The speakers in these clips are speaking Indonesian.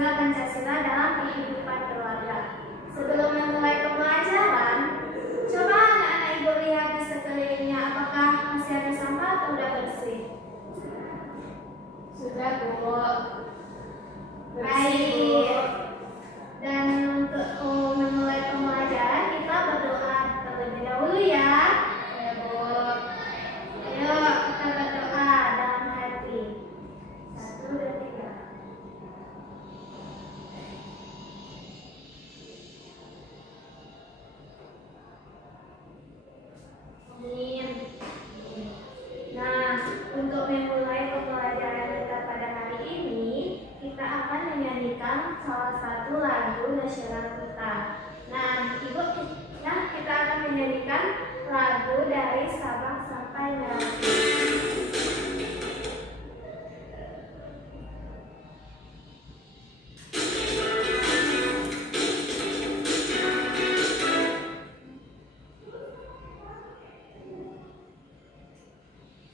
sila Pancasila dalam kehidupan keluarga. Sebelum memulai pembelajaran, coba anak-anak ibu lihat di sekelilingnya apakah masih ada sampah atau sudah bersih. Sudah, Bu. Baik. Dan untuk memulai pembelajaran kita berdoa terlebih dahulu ya. Ya, Bu. Ayo kita berdoa dalam hati. 1, 2, 3. Amin. Nah, untuk memulai pembelajaran kita pada hari ini, kita akan menyanyikan salah satu lagu nasional kita. Nah, Ibu, kita akan menyanyikan lagu dari Sabang sampai Merauke.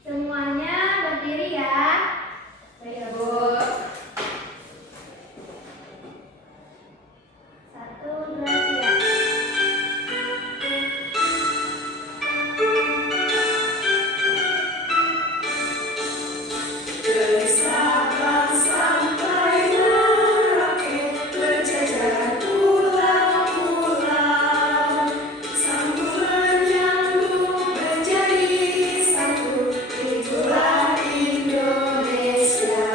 Semuanya berdiri ya. Ya, Bu. 1, 2, 3. Dari Sabang sampai Merauke berjajar pulau-pulau, sambungan nyambung menjadi satu, itulah Indonesia.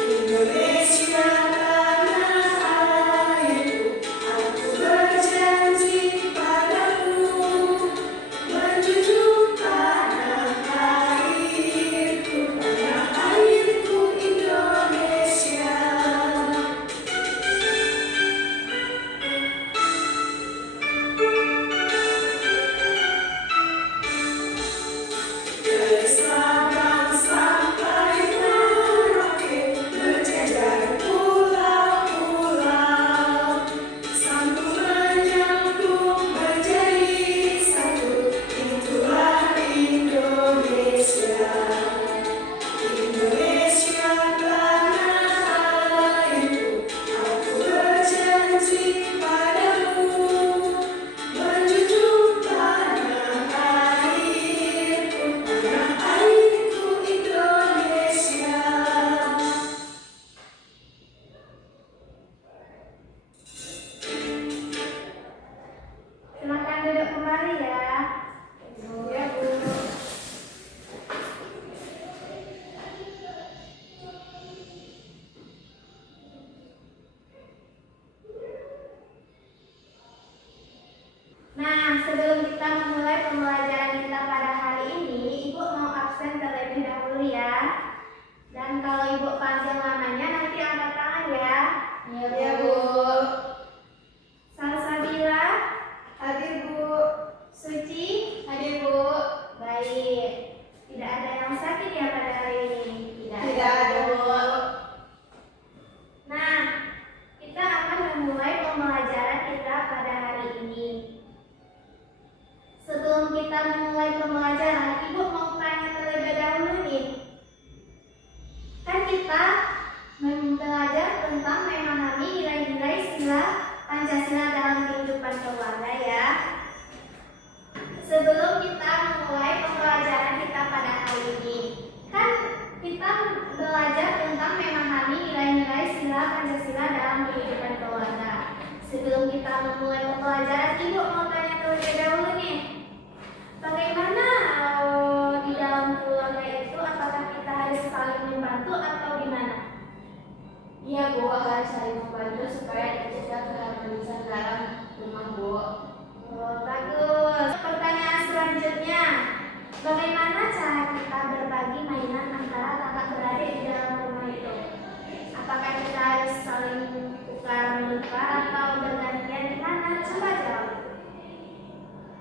Indonesia tanah airku, aku berjanji padamu menjunjung tanah airku Indonesia. Dari Sabang sampai Merauke berjajar pulau-pulau, sambungan nyambung menjadi satu, itulah Indonesia. Indonesia tanah airku, aku berjanji padamu menjunjung tanah airku Indonesia. Silakan duduk kembali ya. Ya, Bu. Nah, sebelum kita memulai pembelajaran kita pada hari ini, Ibu mau absen terlebih dahulu ya. Dan kalau Ibu panggil namanya nanti angkat tangan ya. Ya, Bu. Salsabila, Hadir, Bu. Suci, Hadir, Bu. baik. Tidak ada yang sakit ya pada hari ini. Tidak ada, Bu. Nah, kita akan memulai pembelajaran kita pada hari ini. Sebelum kita memulai pembelajaran, Ibu mau tanya terlebih dahulu nih. Kan kita belajar tentang memahami nilai-nilai sila Pancasila dalam kehidupan keluarga ya. Sebelum kita memulai pembelajaran kita pada hari ini, kan kita belajar tentang memahami nilai-nilai sila Pancasila dalam kehidupan keluarga. Sebelum kita memulai pembelajaran, Ibu mau tanya terlebih dahulu nih. Bagaimana di dalam keluarga itu, apakah kita harus saling membantu atau gimana? Iya, Bu, harus saling membantu supaya tercipta keharmonisan dalam rumah, Bu. Oh, bagus. Pertanyaan selanjutnya, bagaimana cara kita berbagi mainan antara kakak beradik di dalam rumah itu? Apakah kita harus saling tukar-menukar atau bergantian di mana? Coba jawab.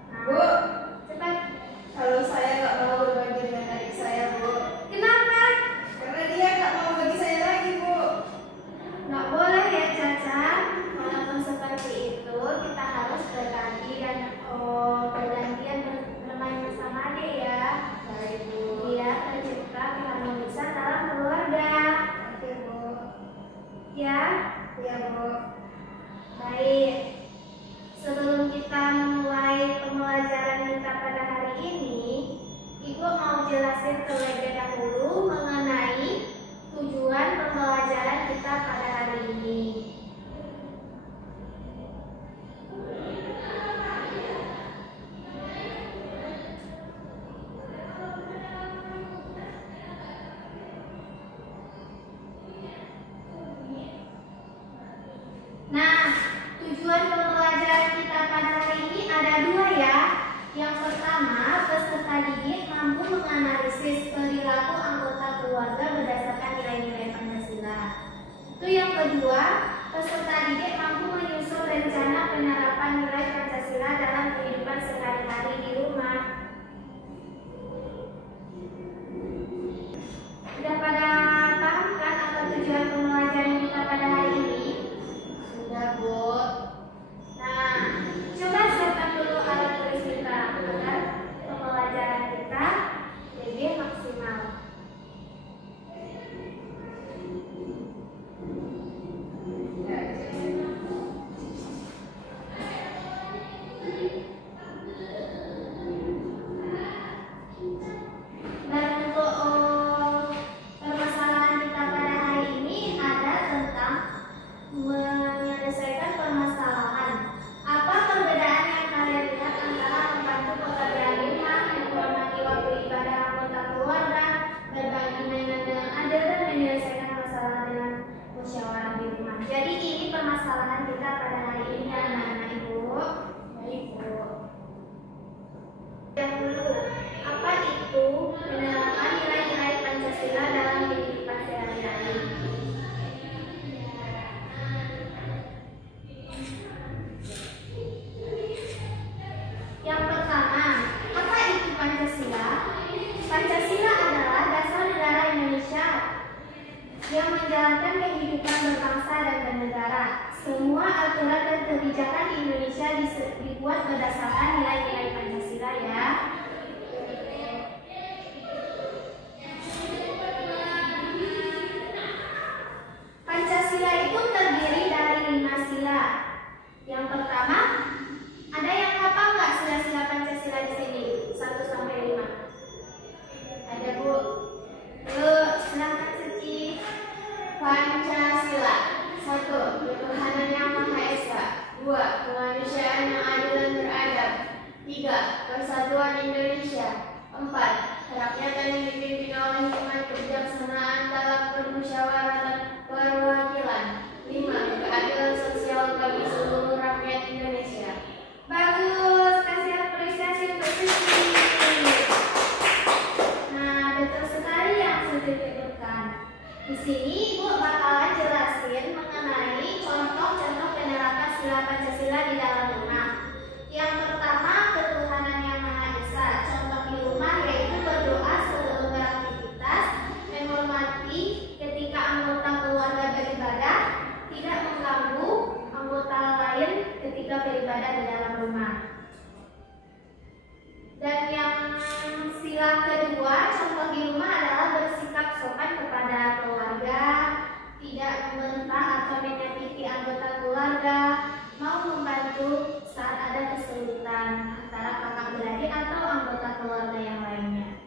Nah, Bu, cepat. kalau saya nggak mau berbagi dengan adik saya, Bu. Kenapa? Karena dia nggak mau bagi saya lagi, Bu. Nggak boleh ya, Caca. Walaupun seperti itu, kita harus berbagi dan bergantian bermain bersama adik ya. Baik, Bu. Biar tercipta keharmonisan dalam keluarga. Oke, Bu. Ya, menjalankan kehidupan berbangsa dan bernegara. Semua aturan dan kebijakan di Indonesia dibuat berdasarkan nilai-nilai Pancasila ya. Pancasila itu terdiri dari 5 sila. Yang pertama, ada yang hafal nggak sila-sila Pancasila di sini? 1 sampai 5. Ada Bu? Yuk, silahkan Suci. Pancasila. 1. Ketuhanan yang Maha Esa. 2. Kemanusiaan yang adil dan beradab. 3. Persatuan Indonesia. 4. Kerakyatan yang dipimpin oleh hikmat kebijaksanaan dalam permusyawaratan perwakilan. 5. Keadilan sosial bagi seluruh rakyat Indonesia. Bagus, kasih apresiasi untuk Suci. Nah, betul sekali yang Suci sebutkan. Di sini Ibu bakalan jelasin mengenai contoh-contoh penerapan sila Pancasila di dalam rumah. Yang pertama, ketuhanan yang Maha Esa. Contoh di rumah yaitu berdoa sebelum beraktivitas, menghormati ketika anggota keluarga beribadah, tidak mengganggu anggota lain ketika beribadah di dalam rumah. Dan yang sila kedua, contoh di rumah adalah bersikap sopan kepada keluarga, tidak membentak atau menyakiti anggota keluarga, mau membantu saat ada kesulitan antara kakak beradik atau anggota keluarga yang lainnya.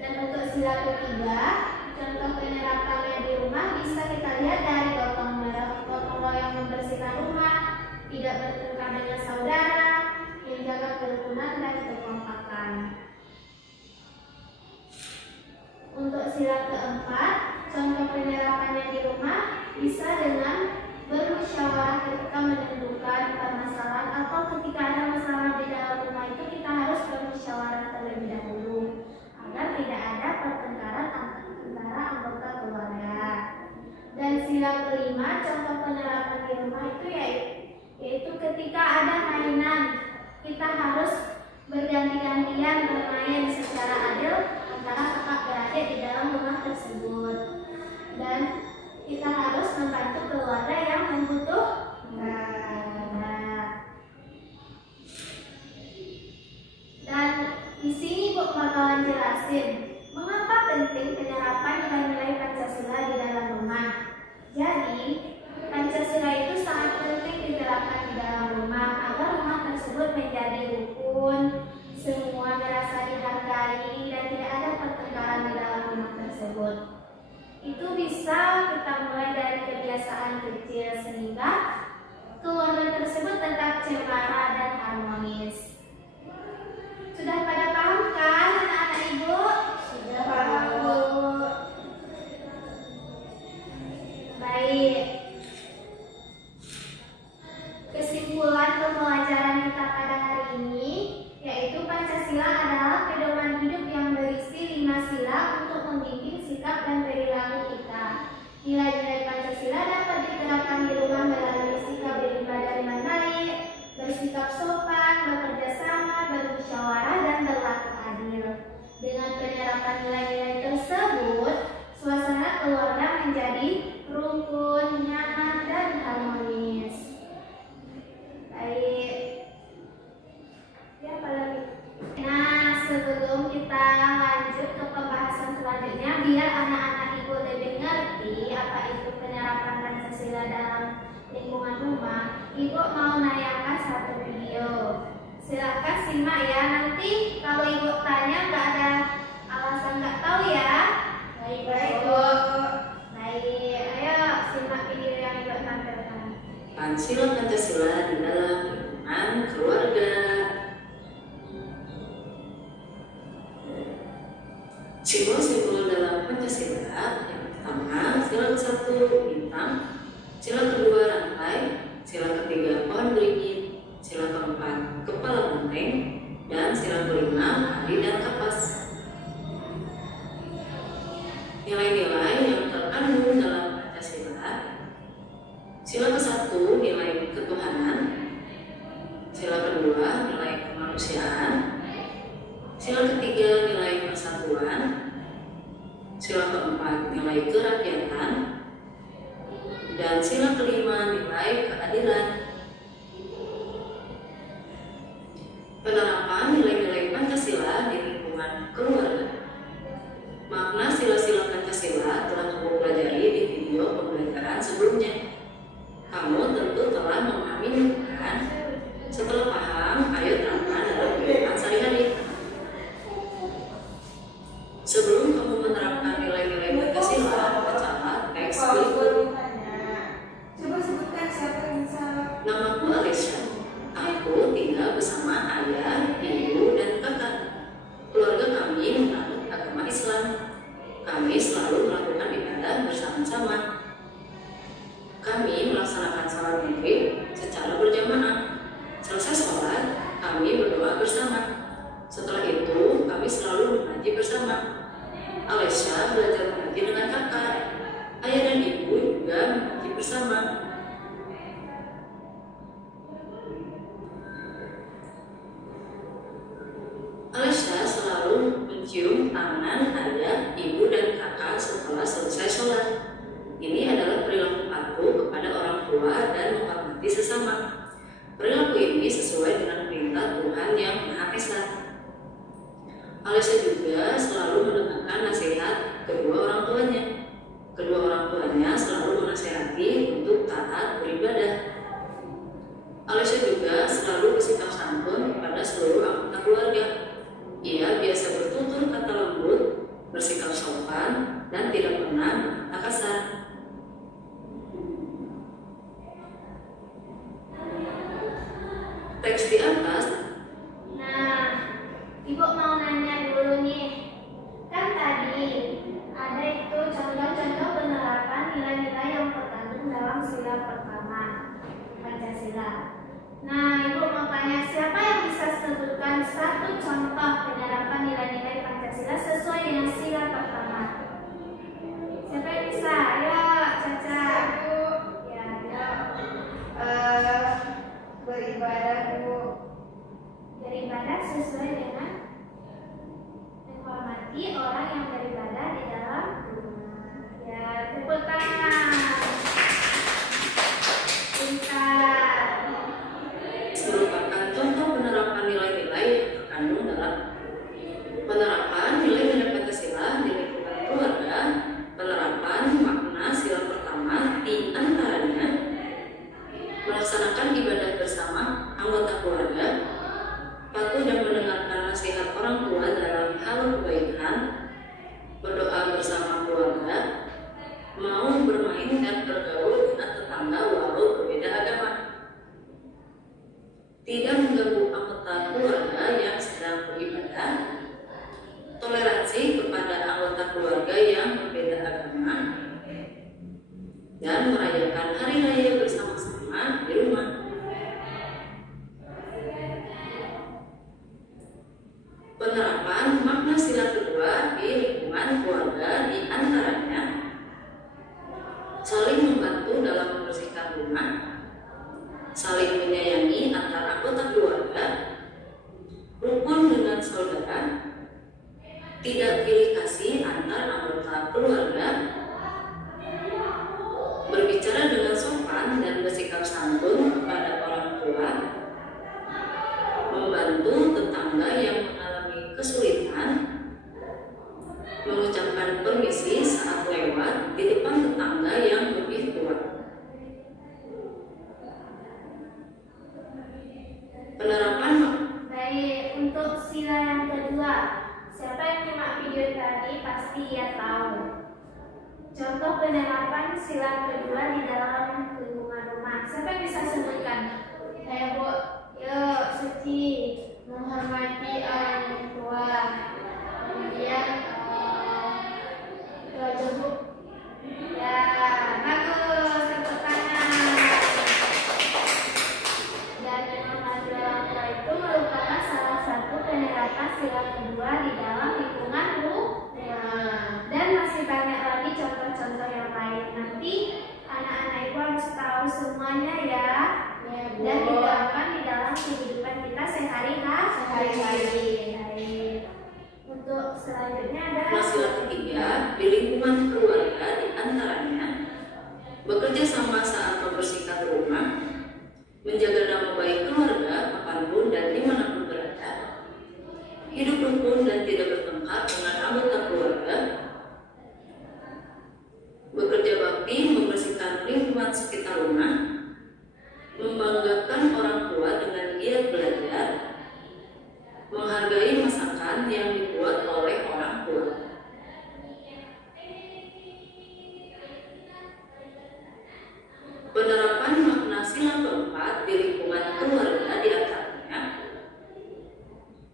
Dan untuk sila ketiga, contoh penerapannya di rumah bisa kita lihat dari gotong royong membersihkan rumah, tidak bertengkar dengan saudara, menjaga kerukunan dan kekompakan. Untuk sila keempat, contoh penerapannya di rumah bisa dengan bermusyawarah ketika menentukan permasalahan atau ketika ada masalah di dalam rumah itu kita harus bermusyawarah terlebih dahulu agar tidak ada pertengkaran antara anggota keluarga. Dan sila kelima, contoh penerapan di rumah itu yaitu ketika ada mainan, kita harus berganti-gantian bermain secara adil antara kakak beradik di dalam rumah tersebut. Dan kita harus membantu keluarga yang membutuhkan. Dan di sini Bu bakalan jelasin mengapa penting penerapan nilai-nilai Pancasila di dalam rumah. Jadi, Pancasila itu sangat penting diterapkan di dalam rumah agar rumah tersebut menjadi rukun, semua merasa dihargai dan tidak ada pertengkaran di dalam rumah tersebut. Itu bisa kita mulai dari kebiasaan kecil sehingga keluarga tersebut tetap cemara dan harmonis. Sudah pada paham kan anak-anak Ibu? Sudah paham Bu. Baik. Kesimpulan pembelajaran kita pada hari ini yaitu Pancasila adalah pedoman hidup yang berisi 5 sila untuk membimbing sikap dan perilaku kita. Nilai-nilai Pancasila dapat diterapkan di rumah melalui sikap beribadah dengan baik, bersikap sopan, bekerja sama, bermusyawarah dan berlaku adil. Dengan penerapan nilai-nilai tersebut, suasana keluarga menjadi rukun, nyaman dan harmonis. Baik. Ya, apalagi? Nah, sebelum kita lanjut ke pembahasan selanjutnya, biar anak-anak Ibu lebih ngerti apa itu penerapan Pancasila dalam lingkungan rumah, Ibu mau nayangkan satu video. Silakan simak ya. Nanti kalau Ibu tanya nggak ada alasan nggak tahu ya. Baik-baik Bu. Baik, ayo simak video yang Ibu tampilkan. Pancasila di dalam lingkungan keluarga. Simbol-simbol dalam Pancasila yang pertama, sila ke-1 bintang, sila kedua rantai, sila ketiga pohon beringin, sila keempat kepala benteng, dan sila kelima hari dan kapas. Nilai-nilai yang terkandung dalam Pancasila: sila ke-1 nilai ketuhanan, sila kedua nilai kemanusiaan, sila ketiga nilai persatuan, sila keempat nilai kerakyatan, Dan sila kelima, nilai keadilan. Penerapan nilai-nilai Pancasila di lingkungan keluarga. Makna sila-sila Pancasila telah kamu pelajari di video pembelajaran sebelumnya. Kamu tentu telah memahami, bukan? Setelah paham, ayo terapkan dalam kehidupan sehari-hari. Sebelum kamu menerapkan nilai-nilai Pancasila, bacalah teks berikut. Coba sebutkan siapa yang salah. Namaku Alesya. Aku tinggal bersama ayah, ibu, dan kakak. Keluarga kami menganut agama Islam. Kami selalu melakukan ibadah bersama-sama. Kami melaksanakan salat maghrib secara berjamaah. Selesai sholat, kami berdoa bersama. Setelah itu, kami selalu mengaji bersama. Alesya belajar mengaji dengan kakak. Ayah dan ibu juga mengaji bersama. Alesya selalu mencium tangan ayah, ibu, dan kakak setelah selesai sholat. Ini adalah perilaku patuh kepada orang tua dan menghormati sesama. Perilaku ini sesuai dengan perintah Tuhan yang Maha Esa. Alesya juga selalu mendengarkan nasihat kedua orang tuanya. Kedua orang tuanya selalu menasihati untuk taat beribadah. Alesya juga selalu bersikap santun kepada seluruh anggota keluarga. Ia biasa bertutur kata lembut, bersikap sopan, dan tidak pernah berkata kasar. Teks di atas. Nah, Ibu mau nanya dulu nih. Kan tadi ada itu contoh-contoh penerapan nilai-nilai yang terkandung dalam sila pertama Pancasila. Nah, Ibu mau tanya siapa yang bisa sebutkan satu contoh penerapan nilai-nilai Pancasila sesuai dengan sila pertama? Siapa yang bisa? Ayo, Caca. Ya, Beribadah, Bu. beribadah sesuai dengan menghormati orang yang beribadah di dalam rumah. Ya, tepuk tangan. Pintar. Merupakan contoh penerapan nilai-nilai yang terkandung dalam penerapan nilai-nilai Pancasila di lingkungan keluarga. Penerapan makna sila pertama di antaranya melaksanakan ibadah bersama anggota keluarga, patuh dan mendengarkan nasihat orang tua dalam hal kebaikan, berdoa bersama keluarga, mau bermain dan bergaul dengan tetangga walau berbeda agama, tidak mengganggu anggota keluarga yang sedang beribadah, toleransi kepada anggota keluarga yang berbeda agama, dan merayakan hari raya bersama-sama di rumah. Penerapan makna sila kedua di lingkungan keluarga di antaranya saling membantu dalam membersihkan rumah, saling menyayangi antar anggota keluarga, rukun dengan saudara, tidak pilih kasih antar anggota keluarga, berbicara dengan sopan dan bersikap santun kepada orang tua, membantu tetangga yang mengalami kesulitan, mengucapkan permisi saat lewat di depan tetangga yang lebih tua. Penerapan Baik, untuk sila yang kedua, siapa yang nyimak video tadi pasti ia tahu. Contoh penerapan sila kedua di dalam lingkungan rumah. Siapa yang bisa sebutkan? Ayo, Bu. Yuk, Suci. Menghormati orang tua. Kemudian belajar, Bu. Ya, bagus. Tepuk tangan. Dan menghormati orang tua itu merupakan salah satu penerapan sila kedua di dalam lingkungan rumah. Dan masih banyak lagi contoh-contoh yang lain. Nanti anak-anak ibu harus tahu semuanya ya. Dan diterapkan di dalam kehidupan kita sehari-hari. Untuk selanjutnya ada sila ketiga di lingkungan keluarga di antaranya bekerja sama saat membersihkan rumah, menjaga nama baik keluarga kapanpun dan dimanapun berada, hidup rukun dan tidak bertengkar dengan anggota keluarga, bekerja bakti membersihkan lingkungan sekitar rumah, membanggakan orang tua dengan giat belajar, menghargai masakan yang dibuat oleh orang tua. Penerapan makna sila keempat di lingkungan keluarga diantaranya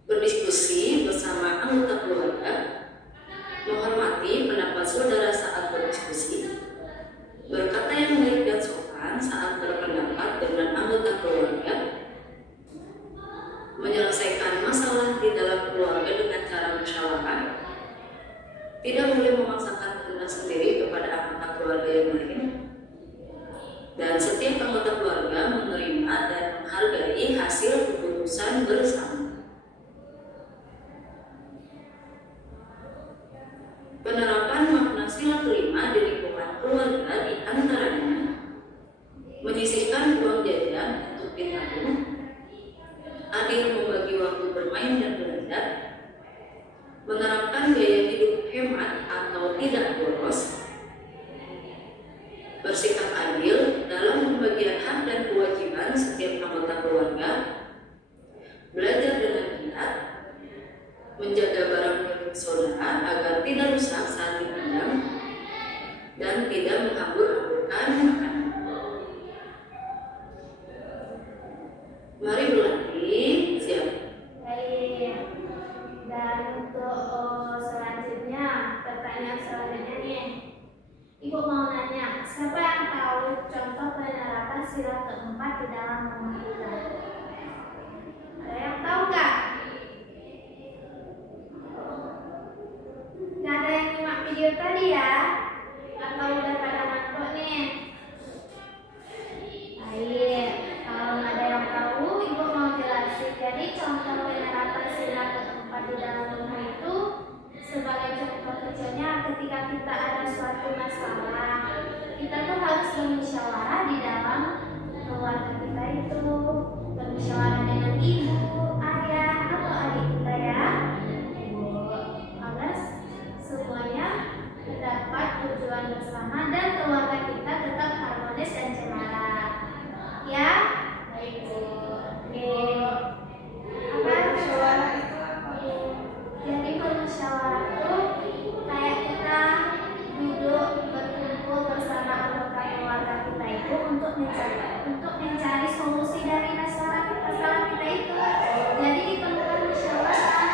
berdiskusi bersama anggota keluarga, menghormati pendapat saudara saat berdiskusi, berkata yang baik dan sopan saat berpendapat dengan anggota keluarga, menyelesaikan masalah di dalam keluarga dengan cara musyawarah, tidak boleh memaksakan kehendak sendiri kepada anggota keluarga yang lain, dan setiap anggota keluarga menerima dan menghargai hasil keputusan bersama. Penerapan makna sila kelima di lingkungan keluarga diantaranya menyisihkan uang jajan untuk ditabung, adil membagi waktu bermain dan belajar, menerapkan gaya hidup hemat atau tidak boros, bersikap adil dalam pembagian hak dan kewajiban setiap anggota keluarga, belajar dengan giat, menjaga barang milik saudara agar tidak rusak saat dipinjam, dan tidak menghambur-hamburkan makanan. Mari berlatih, siap. Baik. Dan untuk selanjutnya, pertanyaan selanjutnya nih. Ibu mau nanya, siapa yang tahu contoh penerapan sila keempat di dalam rumah kita? Ada yang tahu nggak? Nggak ada yang nyimak video tadi ya? Atau udah pada ngantuk nih? Baik, kalau nggak ada yang tahu, ibu mau jelasin. Jadi contoh penerapan sila keempat di dalam rumah itu sebagai contoh kecilnya ketika kita ada suatu masalah, kita tuh harus bermusyawarah di dalam keluarga kita itu, bermusyawarah dengan ibu, ayah, atau adik kita ya, agar semuanya mendapat tujuan bersama dan keluarga kita tetap harmonis dan cemara. Ya, baik Bu. Oke. Apa Musyawarah itu apa? jadi bermusyawarah itu kayak kita duduk berkumpul bersama anggota keluarga kita itu untuk mencari solusi dari masalah kita itu. Jadi diperlukan musyawarah.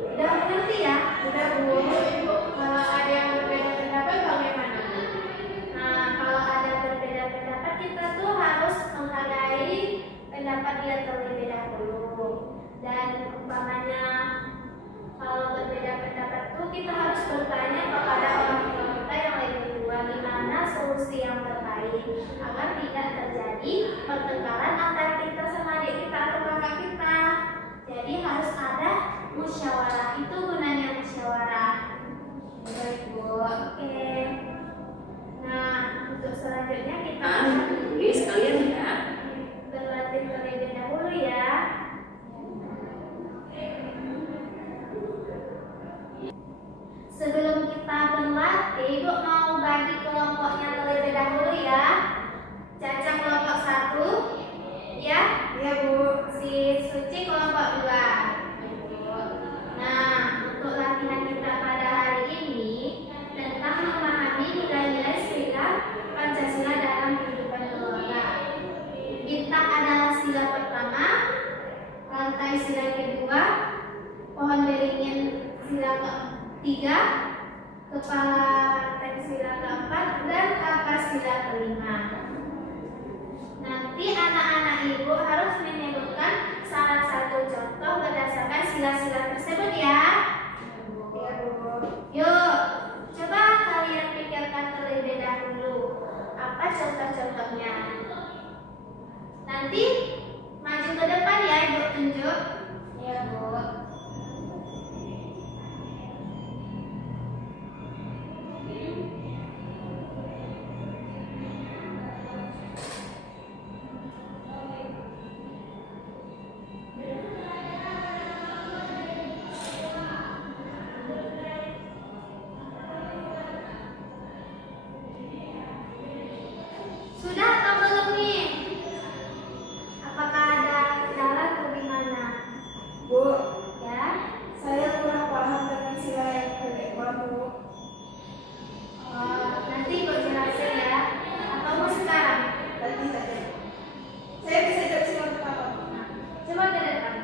Udah ngerti ya? Udah Bu, Ibu, kalau ada yang berbeda pendapat bagaimana? Nah, kalau ada berbeda pendapat kita tuh harus menghargai pendapat dia terlebih dahulu. Dan umpamanya kalau berbeda pendapat tuh kita harus bertanya kepada orang tua kita yang lebih tua gimana solusi yang terbaik agar tidak terjadi pertengkaran antara kita sama adik kita atau kakak kita. Jadi harus ada musyawarah, itu gunanya musyawarah. Baik Bu. Oke. Nah, untuk selanjutnya kita Tulis kalian ya. berlatih terlebih dahulu ya. Sebelum kita berlatih, Ibu mau bagi kelompoknya terlebih dahulu ya. Caca kelompok 1, ya. Iya Bu. Si Suci kelompok 2. Nah, untuk latihan kita pada hari ini tentang memahami nilai-nilai sila Pancasila dalam kehidupan keluarga. Bintang adalah sila pertama, rantai sila kedua, pohon beringin sila ketiga, kepala rantai sila keempat, dan akar sila kelima. Nanti anak-anak ibu harus menyebutkan salah satu contoh berdasarkan sila-sila tersebut ya. Yuk, coba kalian pikirkan terlebih dahulu apa contoh-contohnya. Nanti maju ke depan ya Ibu tunjuk. Ya Bu. Sudah atau belum nih? Apakah ada kendala atau gimana? Bu, Ya? saya kurang paham dengan sila yang kelima, Bu. Nanti Ibu jelasin ya. Atau mau sekarang? Nanti saja. Saya bisa jawab sila pertama. Coba ke depan.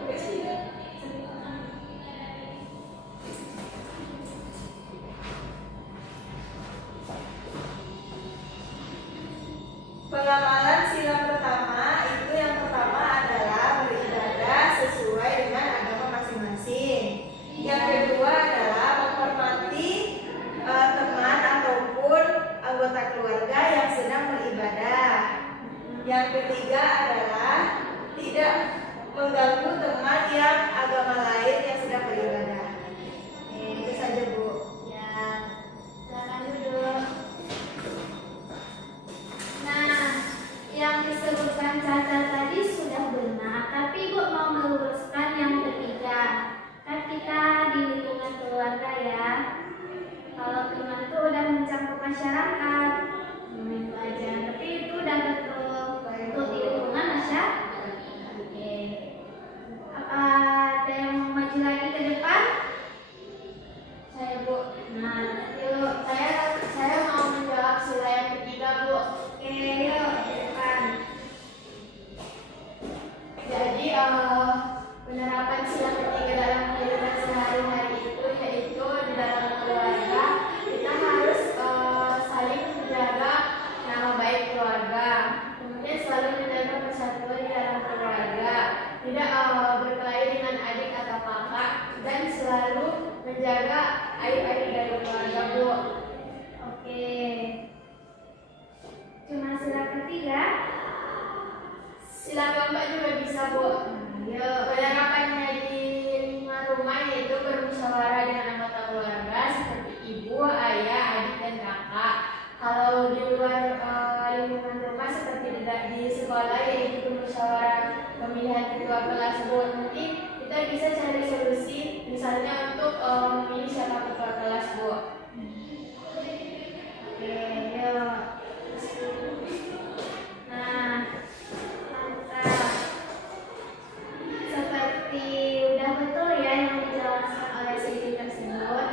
Oke, sila. Pengamalan sila pertama itu yang pertama adalah beribadah sesuai dengan agama masing-masing. Yang kedua adalah menghormati teman ataupun anggota keluarga yang sedang beribadah. Yang ketiga adalah tidak mengganggu teman yang agama lain yang sedang beribadah. Itu saja, Bu. Ya. Silakan duduk. Nah, yang disebutkan Caca tadi sudah benar, tapi Ibu mau meluruskan yang ketiga. Kan kita di lingkungan keluarga ya. Kalau teman itu udah mencakup masyarakat, itu aja. Tapi itu udah betul untuk di lingkungan masyarakat. Oke. Apa ada yang mau maju lagi ke depan? Saya, Bu. Nah, Yuk, saya mau menjawab sila yang ketiga, Bu. oke, yuk ke depan. Jadi penerapan sila ketiga dalam kehidupan sehari-hari itu yaitu di dalam keluarga kita harus saling menjaga nama baik keluarga, kemudian selalu menjaga persatuan di dalam keluarga, tidak berkelahi dengan adik atau kakak, dan selalu menjaga aib-aib dari keluarga, Bu. Oke. Cuma sila ketiga. Sila keempat juga bisa, Bu. Penerapannya di lingkungan rumah yaitu bermusyawarah dengan anggota keluarga seperti ibu, ayah, adik, dan kakak. Kalau di luar lingkungan rumah seperti di sekolah yaitu bermusyawarah pemilihan ketua kelas, Bu. Nanti kita bisa cari solusi misalnya untuk memilih siapa ketua kelas, Bu. Oke, yuk. Nah, mantap. Seperti udah betul ya yang dijelaskan oleh Siti tersebut.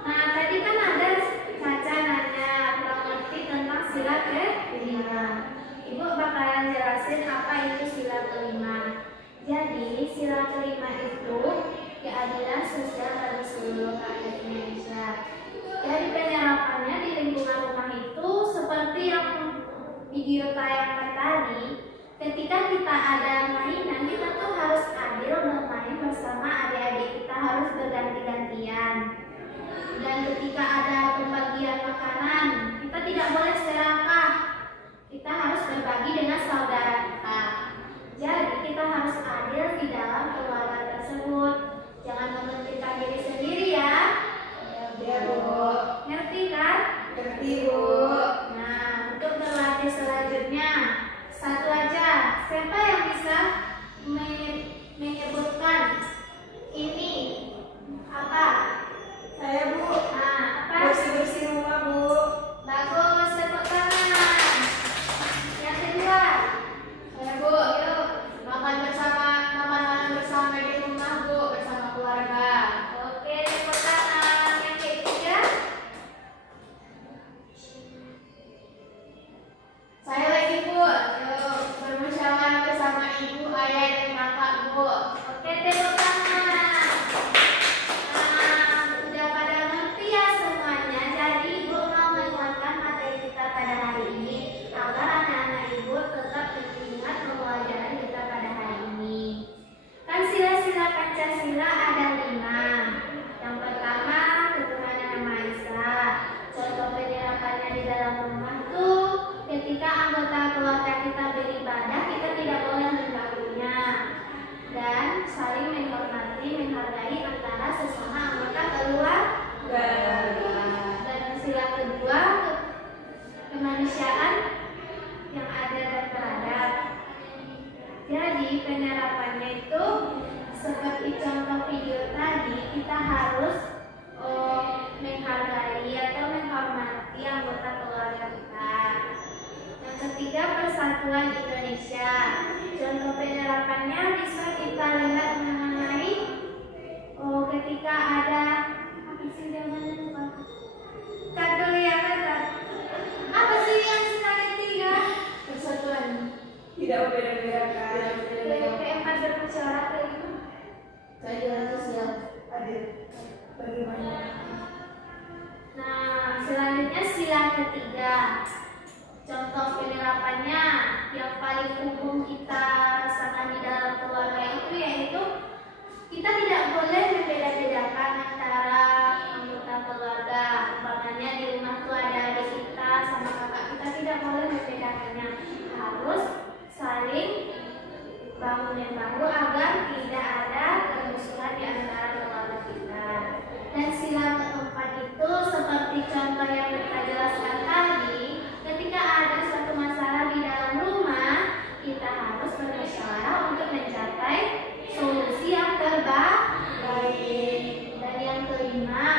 Nah, tadi kan ada Caca nanya kurang ngerti tentang sila kelima. Ibu bakalan jelasin apa itu sila kelima. Jadi, sila kelima itu keadilan sosial bagi seluruh rakyat Indonesia. Jadi penerapannya di lingkungan rumah itu seperti yang video tayangkan tadi, ketika kita ada mainan, kita tuh harus adil bermain bersama adik-adik kita, harus berganti-gantian. Dan ketika ada pembagian makanan, kita tidak boleh serakah. Kita harus berbagi dengan saudara kita. Jadi kita harus adil di dalam keluarga tersebut. Jangan mementingkan diri sendiri ya. Ya, Bu. Ngerti kan? Ngerti, Bu. Nah, untuk berlatih selanjutnya, satu aja. Siapa yang bisa menyebutkan ini apa? Saya, Bu. Nah, apa? Bersih-bersih rumah, Bu. Bagus, tepuk tangan. Yang kedua, Saya, Bu. Makan malam bersama di rumah, Bu, bersama keluarga. oke, tepuk tangan. Yang ketiga, Saya lagi, Bu. Bermusyawarah bersama ibu, ayah, dan kakak, Bu. oke, tepuk tangan. Nah, udah pada ngerti ya semuanya. Jadi Ibu mau menguatkan materi kita pada hari ini agar anak-anak Ibu tetap ingat pembelajaran kita pada hari ini. Kan sila-sila Pancasila ada 5. Yang pertama, ketuhanan yang Maha Esa. Contoh penerapannya di dalam rumah tuh ketika anggota keluarga kita beribadah, kita tidak boleh mengganggunya. Dan saling menghormati, menghargai antara sesama anggota keluarga. Dan sila kedua, kemanusiaan yang adil dan beradab. Jadi penerapannya itu seperti contoh video tadi, kita harus ketiga, persatuan Indonesia. Contoh penerapannya bisa kita lihat mengenai ketika ada apa sih namanya? Kat dulu ya, Kak. Apa sih yang sila ketiga? Persatuan. Tidak membeda-bedakan. Keempat, bermusyawarah. Kelima, Keadilan sosial. Adil. Bagaimana? nah, selanjutnya sila ketiga. Contoh penerapannya yang paling umum kita rasakan di dalam keluarga itu yaitu kita tidak boleh membeda-bedakan antara anggota keluarga. Umpamanya di rumah tuh ada adik kita sama kakak kita, tidak boleh membedakannya. Harus saling bahu-membahu agar tidak ada permusuhan di antara keluarga kita. Dan sila keempat itu seperti contoh yang kita jelaskan tadi, ketika ada suatu masalah di dalam rumah, kita harus bermusyawarah untuk mencapai solusi yang terbaik. Dan yang kelima,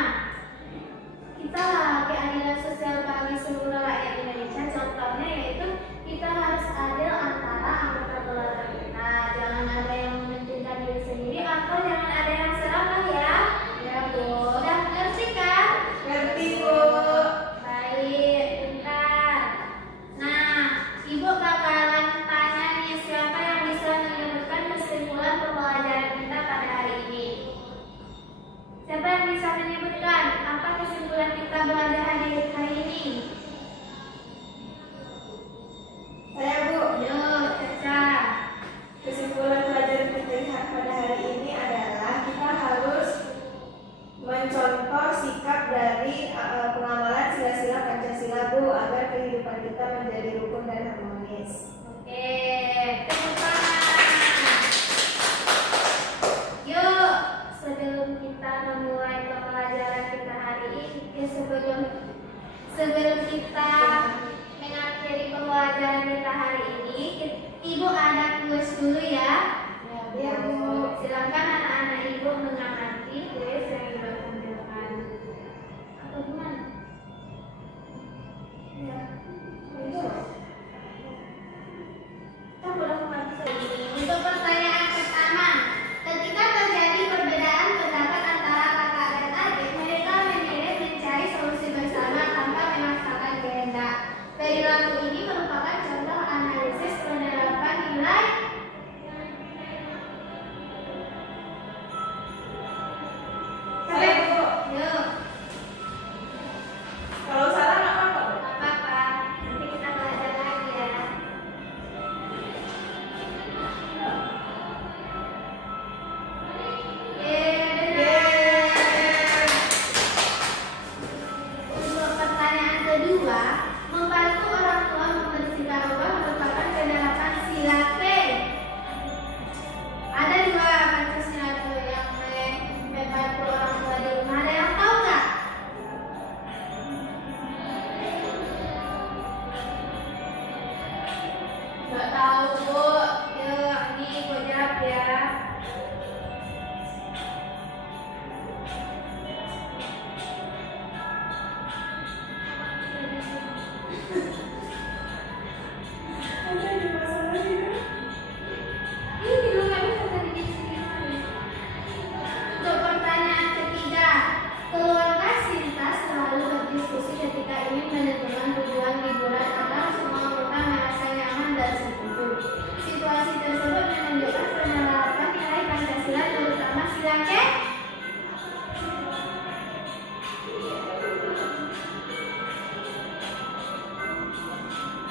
kita keadilan sosial bagi seluruh rakyat Indonesia. Contohnya yaitu kita harus adil antara anggota keluarga kita. Jangan ada yang mementingkan diri sendiri atau jangan ada yang serakah ya. Ya, Bu. Udah ngerti kan? Ngerti, Bu. Baik, bentar. Nah, Ibu bakalan tanya nih, siapa yang bisa menyebutkan kesimpulan pembelajaran kita pada hari ini? Siapa yang bisa menyebutkan apa kesimpulan kita belajar hari ini? Saya, Bu. Yuk, Caca. Kesimpulan pelajaran kita pada hari ini adalah kita harus mencontoh sikap dari pengamalan sila-sila Pancasila, Bu, agar kehidupan kita menjadi rukun dan harmonis. Oke, tepuk tangan. Yuk, sebelum kita memulai pembelajaran kita hari ini, sebelum kita mengakhiri pembelajaran kita hari ini, Ibu ada kuis dulu ya. Ya, Bu. Silakan anak-anak Ibu mengamati kuis yang Ibu tampilkan. Atau gimana? Ya. Untuk pertanyaan pertama, ketika terjadi perbedaan pendapat antara kakak dan adik, mereka memilih mencari solusi bersama tanpa memaksakan kehendak. Perilaku ini merupakan contoh analisis penerapan nilai. Saya, Bu. Yuk, Kalau salah nggak apa-apa, Bu. nggak apa-apa. Nanti kita belajar lagi ya. Benar. Untuk pertanyaan kedua, membantu orang tua membersihkan rumah merupakan penerapan sila P. Ada dua Pancasila tuh yang membantu orang tua di rumah. Ada yang tahu nggak? Nggak tahu, Bu. Yuk, ini Bu jawab ya. Ada di masalah ini. Ini dulu nggak bisa tadi di sini. Untuk pertanyaan ketiga, keluarga Sinta selalu berdiskusi ketika ingin menentukan tujuan liburan agar semua anggota merasa nyaman dan setuju. Situasi tersebut menunjukkan penerapan nilai Pancasila terutama sila K.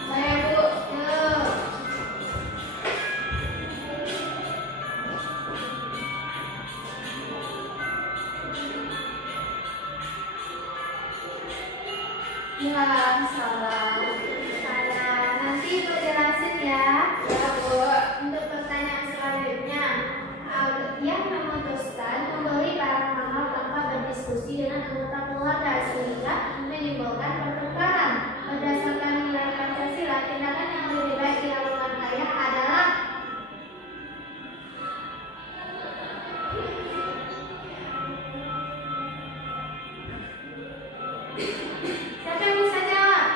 Saya, Bu. Yuk. Ya, salah. Nanti Ibu jelasin ya. Ya, Bu. Untuk pertanyaan selanjutnya, yang memutuskan membeli barang mahal tanpa berdiskusi dengan anggota keluarga sehingga menimbulkan pertengkaran. Berdasarkan nilai Pancasila, tindakan yang lebih baik dilakukan ayah adalah siapa yang bisa jawab?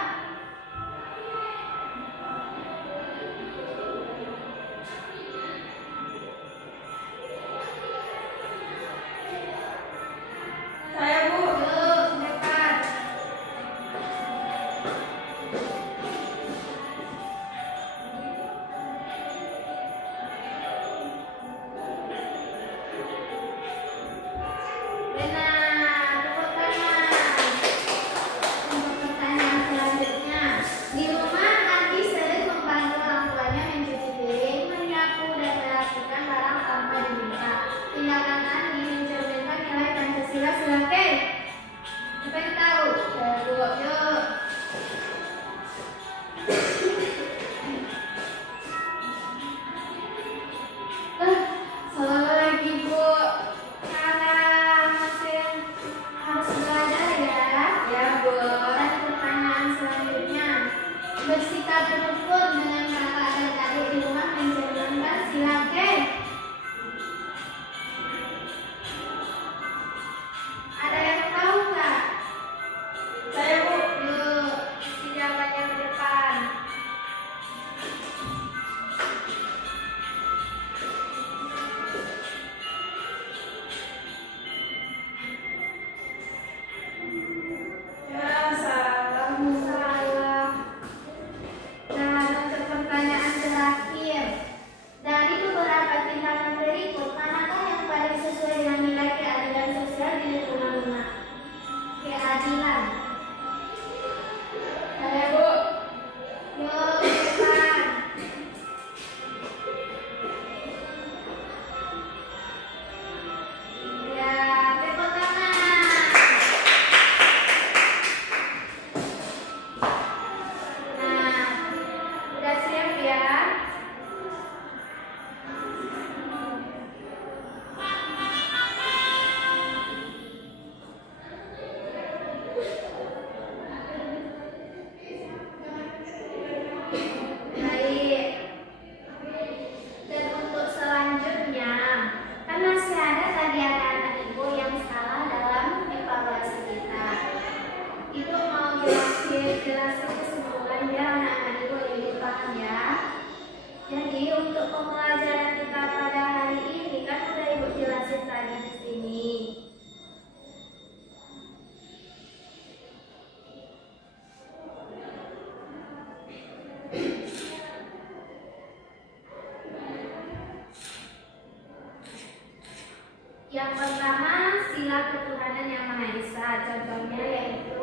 Yang pertama, sila ketuhanan yang Maha Esa. Contohnya yaitu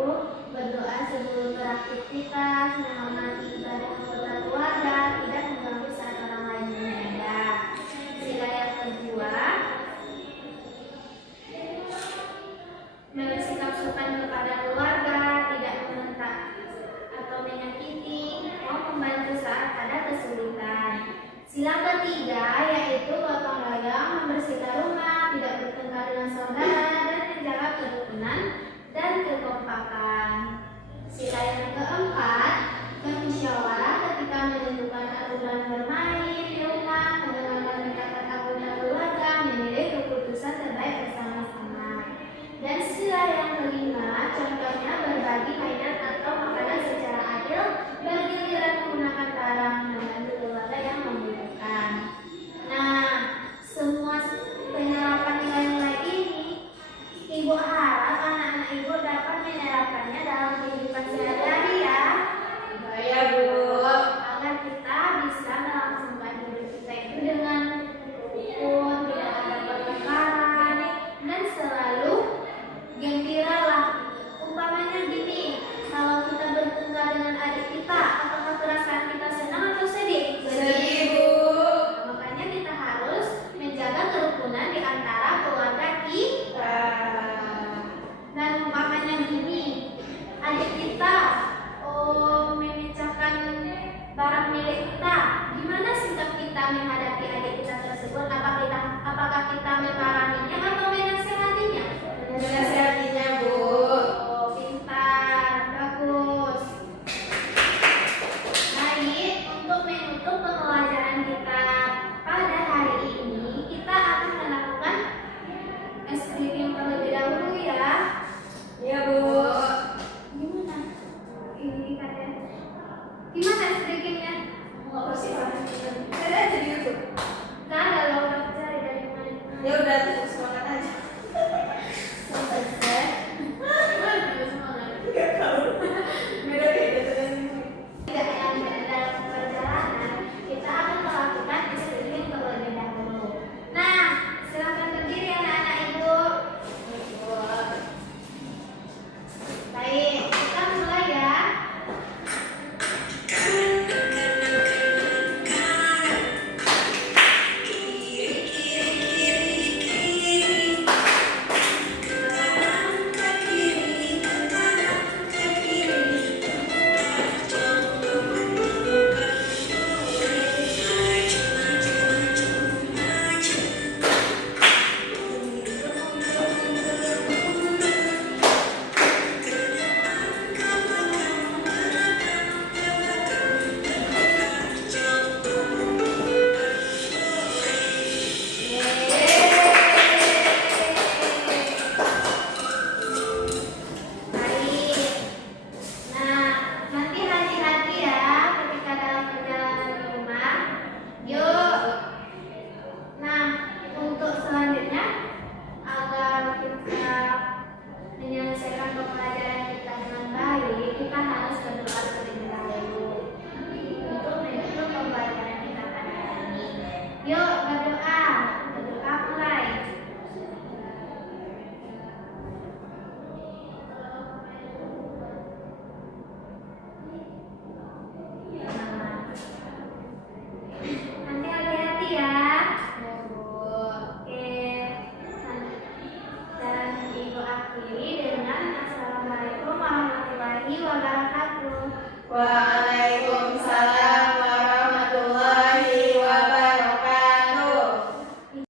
berdoa sebelum beraktivitas, menghormati ibadah anggota keluarga, tidak mengganggu saat orang lain beribadah. Sila yang kedua, bersikap sopan kepada keluarga, tidak membentak atau menyakiti, mau membantu saat ada kesulitan. Sila ketiga yaitu gotong royong, membersihkan rumah, tidak bertengkar dengan saudara, dan menjaga kerukunan dan kekompakan. Sila yang keempat, bermusyawarah ketika menentukan aturan bermain di rumah, mendengarkan pendapat anggota keluarga, memilih keputusan terbaik bersama-sama. Dan sila yang kelima, contohnya berbagi mainan atau makanan secara adil, bergiliran menggunakan barang, membantu keluarga yang membutuhkan. Nah, semua penerapan nilai-nilai ini, Ibu harap anak-anak Ibu dapat menerapkannya dalam kehidupan sehari-hari ya. Iya, Bu. Agar kita bisa melangsungkan hidup kita itu dengan rukun, tidak ada pertengkaran, dan selalu gembira lah. Umpamanya gini, kalau kita bertengkar dengan adik kita, apakah perasaan kita senang atau sedih? Sedih, Bu. Makanya kita harus menjaga kerukunan di antara keluarga kita. Dan umpamanya gini, adik kita memecahkan barang milik kita, gimana sikap kita menghadapi adik kita tersebut? Apakah kita memarahinya atau menasehatinya? Menasihatinya, Bu. Oh, pintar, bagus. Baik, untuk menutup pembelajaran kita pada hari ini, kita akan melakukan screening terlebih dahulu ya. Iya, Bu. Gimana? Ini katanya. Gimana screeningnya? Mau sih, Pak? Ada aja di YouTube. Nggak ada loh, udah cari dari mana. Ya udah, terus semangat aja.